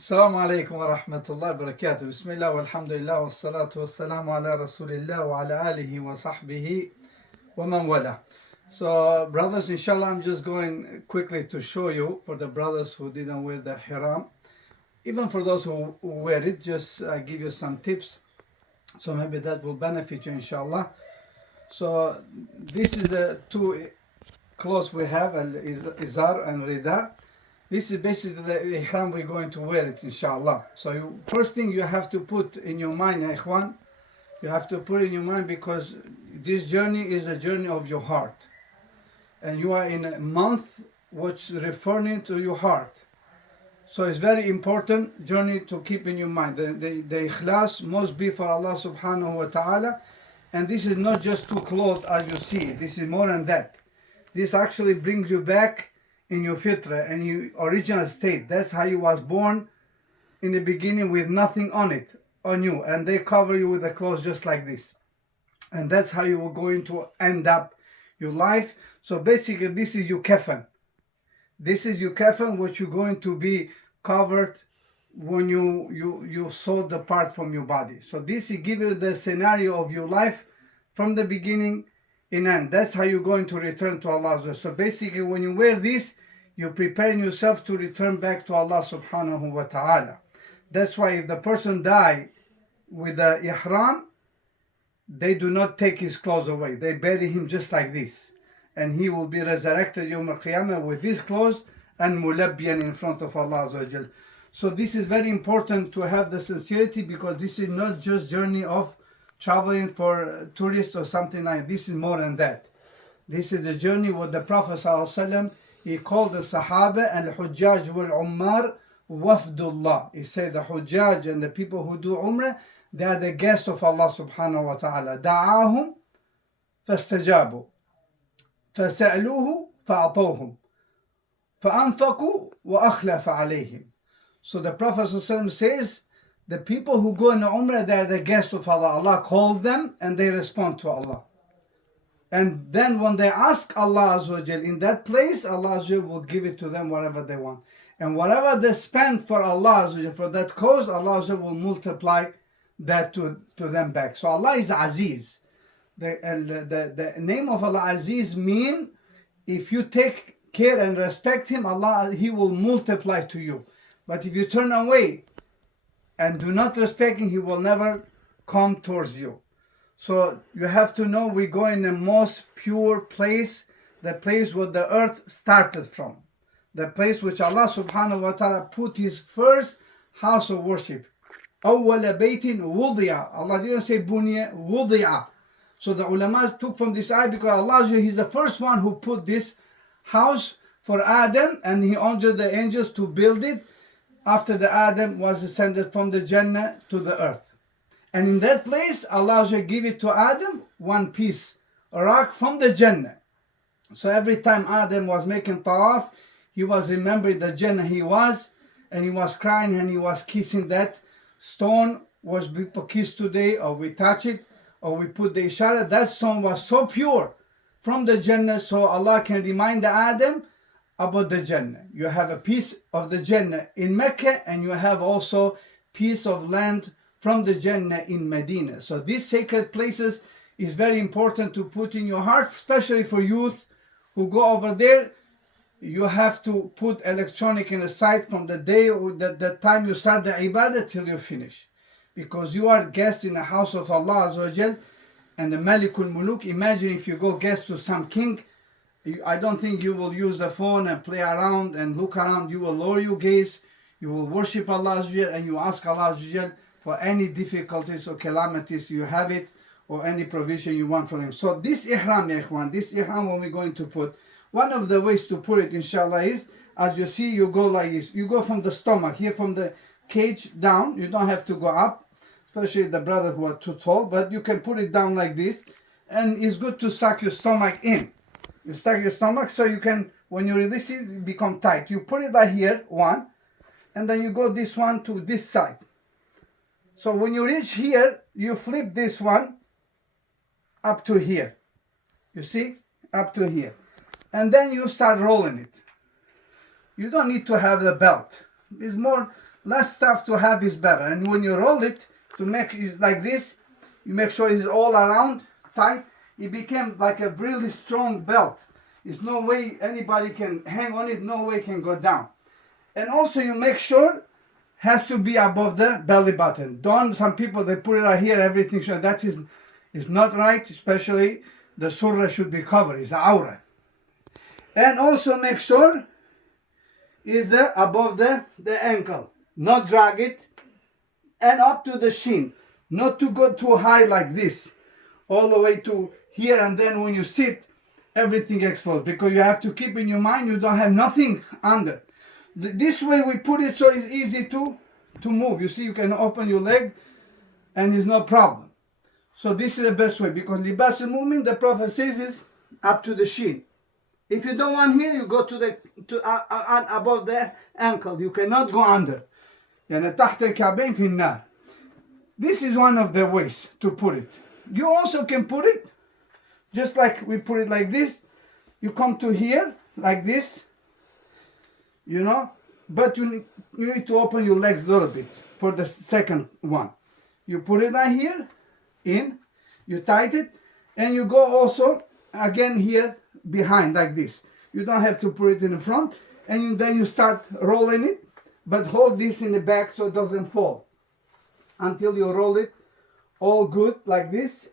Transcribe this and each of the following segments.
السلام عليكم ورحمة الله وبركاته. بسم الله والحمد لله والصلاة والسلام على رسول الله وعلى آله وصحبه ومن wala. So brothers, inshallah, I'm just going quickly to show you for the brothers who didn't wear the Ihram. Even for those who wear it, just give you some tips. So maybe that will benefit you, inshallah. So this is the two clothes we have, Izar and Rida. This is basically the Ihram we're going to wear it, inshallah. So first thing you have to put in your mind, ya ikhwan, you have to put in your mind, because this journey is a journey of your heart. And you are in a month which is referring to your heart. So it's very important journey to keep in your mind. The ikhlas must be for Allah subhanahu wa ta'ala. And this is not just two clothes as you see. This is more than that. This actually brings you back in your fitra and your original state. That's how you was born in the beginning, with nothing on it, on you. And they cover you with the clothes just like this. And that's how you were going to end up your life. So basically this is your kafan. This is your kafan, what you're going to be covered when you saw the part from your body. So this gives you the scenario of your life from the beginning in end. That's how you're going to return to Allah. So basically when you wear this, you're preparing yourself to return back to Allah subhanahu wa ta'ala. That's why if the person die with the ihram, they do not take his clothes away. They bury him just like this. And he will be resurrected Yawm al-Qiyamah with these clothes and mulabbiyan in front of Allah Azza wa Jal. So this is very important to have the sincerity, because this is not just journey of traveling for tourists or something like that. This is more than that. This is the journey what the Prophet ﷺ, he called the Sahaba al-Hujjaj wal-Ummar wafdullah. He said the Hujjaj and the people who do Umrah, they are the guests of Allah subhanahu wa ta'ala. Da'ahum fastajabu, fasa'luhu fa'atawhum, fa'anfaqu wa akhlafa alayhim. So the Prophet ﷺ says, the people who go in the Umrah, they are the guests of Allah. Allah called them and they respond to Allah. And then when they ask Allah Azza wa Jal in that place, Allah Azza wa Jal will give it to them whatever they want. And whatever they spend for Allah Azza wa Jal, for that cause, Allah Azza wa Jal will multiply that to them back. So Allah is Aziz. The name of Allah Aziz mean, if you take care and respect Him, Allah, He will multiply to you. But if you turn away and do not respect Him, He will never come towards you. So you have to know we go in the most pure place, the place where the earth started from. The place which Allah subhanahu wa ta'ala put His first house of worship. أَوَّلَ بَيْتٍ وُضِيَ. Allah didn't say bunya, wudi'a. So the ulama took from this ayah, because Allah, He's the first one who put this house for Adam, and He ordered the angels to build it after the Adam was ascended from the Jannah to the earth. And in that place, Allah gave it to Adam one piece, a rock from the Jannah. So every time Adam was making tawaf, he was remembering the Jannah he was, and he was crying and he was kissing that stone, was we kiss today, or we touch it, or we put the ishara. That stone was so pure from the Jannah, so Allah can remind the Adam about the Jannah. You have a piece of the Jannah in Mecca, and you have also piece of land from the Jannah in Medina. So these sacred places is very important to put in your heart, especially for youth who go over there. You have to put electronic in the side from the day or the time you start the ibadah till you finish. Because you are guest in the house of Allah Azza wa Jal and the Malikul Muluk. Imagine if you go guest to some king, I don't think you will use the phone and play around and look around. You will lower your gaze, you will worship Allah Azza wa Jal, and you ask Allah Azza wa Jal for any difficulties or calamities you have it, or any provision you want from Him. So this ihram, ya ikhwan, this ihram when we're going to put, one of the ways to put it, inshallah, is, as you see, you go like this. You go from the stomach, here from the cage down. You don't have to go up, especially the brother who are too tall, but you can put it down like this. And it's good to suck your stomach in. You suck your stomach so you can, when you release it, it become tight. You put it like here, one, and then you go this one to this side. So when you reach here, you flip this one up to here. You see? Up to here. And then you start rolling it. You don't need to have the belt. It's more less stuff to have is better. And when you roll it, to make it like this, you make sure it's all around tight. It became like a really strong belt. There's no way anybody can hang on it, no way can go down. And also you make sure has to be above the belly button. Don't, some people they put it right here, everything should, that is not right, especially the surah should be covered, it's aura. And also make sure is above the ankle. Not drag it, and up to the shin. Not to go too high like this, all the way to here, and then when you sit, everything exposed, because you have to keep in your mind you don't have nothing under. This way we put it so it's easy to move. You see, you can open your leg and it's no problem. So this is the best way, because libas al-mu'min, the Prophet says, is up to the shin. If you don't want here, you go to above the ankle. You cannot go under. يعني تحت الكعبين في النار. This is one of the ways to put it. You also can put it just like we put it like this. You come to here like this, you know, but you need to open your legs a little bit for the second one. You put it right here, in, you tight it, and you go also again here behind like this. You don't have to put it in the front, and then you start rolling it, but hold this in the back so it doesn't fall until you roll it all good like this.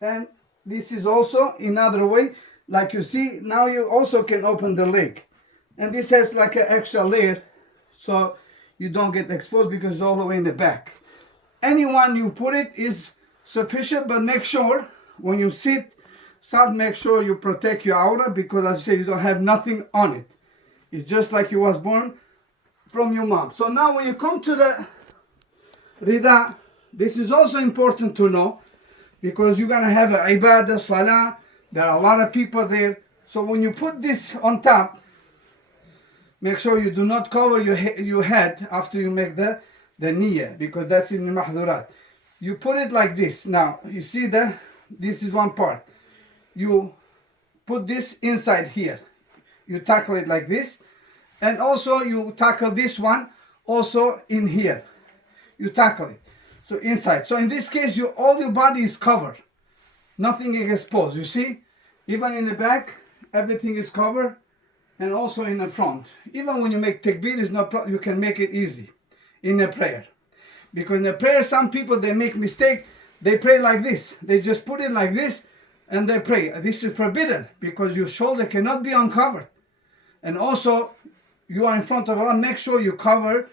And this is also another way, like you see, now you also can open the leg. And this has like an extra layer, so you don't get exposed because it's all the way in the back. Anyone you put it is sufficient, but make sure when you sit, make sure you protect your aura, because as I say, you don't have nothing on it. It's just like you was born from your mom. So now when you come to the rida, this is also important to know, because you're going to have an ibadah, salah, there are a lot of people there. So when you put this on top, make sure you do not cover your head after you make the niyyah, because that's in the mahdurat. You put it like this. Now, you see this is one part. You put this inside here. You tackle it like this. And also you tackle this one also in here. You tackle it. So inside. So in this case, all your body is covered. Nothing is exposed. You see? Even in the back, everything is covered. And also in the front. Even when you make takbir, it's not you can make it easy in the prayer. Because in the prayer, some people, they make mistake. They pray like this. They just put it like this and they pray. This is forbidden, because your shoulder cannot be uncovered. And also, you are in front of Allah, make sure you cover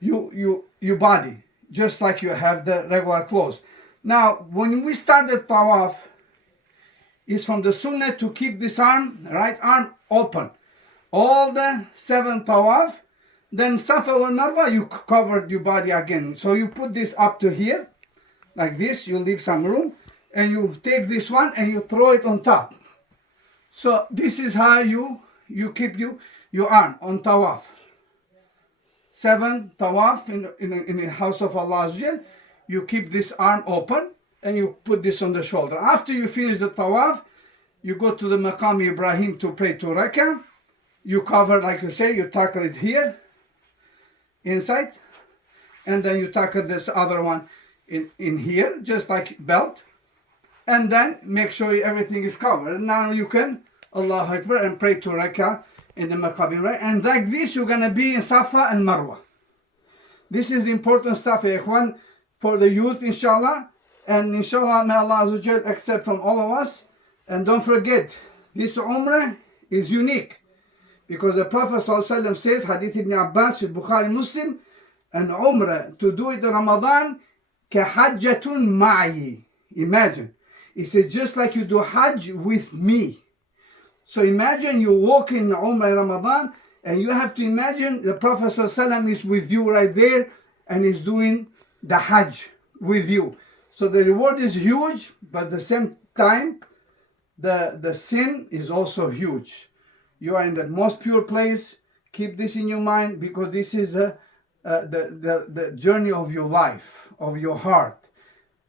your body, just like you have the regular clothes. Now, when we start the tawaf, it's from the sunnah to keep this arm, right arm, open. All the 7 tawaf, then Safa wal Marwa, you covered your body again. So you put this up to here, like this, you leave some room, and you take this one and you throw it on top. So this is how you keep your arm on tawaf. 7 tawaf in the house of Allah Azza wa Jal, you keep this arm open and you put this on the shoulder. After you finish the tawaf, you go to the Maqam Ibrahim to pray 2 rak'ah. You cover, like you say, you tackle it here, inside, and then you tackle this other one in here, just like belt, and then make sure everything is covered. And now you can Allahu Akbar and pray 2 rak'ah in the Maqam Ibrahim. And like this, you're gonna be in Safa and Marwa. This is important stuff, ikhwan, for the youth, inshallah. And inshallah, may Allah Azza wa Jal accept from all of us. And don't forget, this Umrah is unique. Because the Prophet ﷺ says, Hadith ibn Abbas, Bukhari Muslim, and Umrah, to do it in Ramadan, كَحَجَّةٌ مَعِي. Imagine. He said, just like you do Hajj with me. So imagine you walk in Umrah in Ramadan, and you have to imagine the Prophet ﷺ is with you right there, and is doing the Hajj with you. So the reward is huge, but at the same time, the sin is also huge. You are in the most pure place. Keep this in your mind, because this is the journey of your life, of your heart.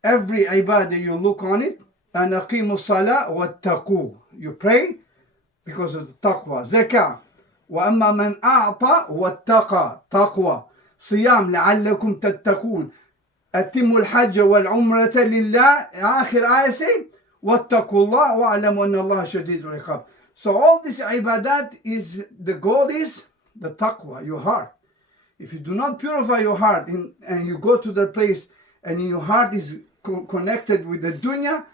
Every ibadah you look on it, and aqimu salah wa taqu. You pray because of the taqwa. Zakah. وأما من أعطى واتقى تقوى صيام لعلكم تتقون أتموا الحج والعمرة لله آخر آية say واتقوا الله واعلموا أن الله شديد العقاب. So all this ibadat is, the goal is the taqwa, your heart. If you do not purify your heart and you go to the place and your heart is connected with the dunya,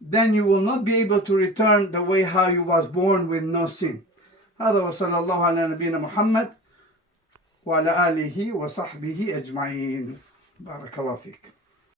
then you will not be able to return the way how you was born with no sin. هذا وصلى الله على نبينا محمد وعلى آله وصحبه أجمعين. بارك الله فيك.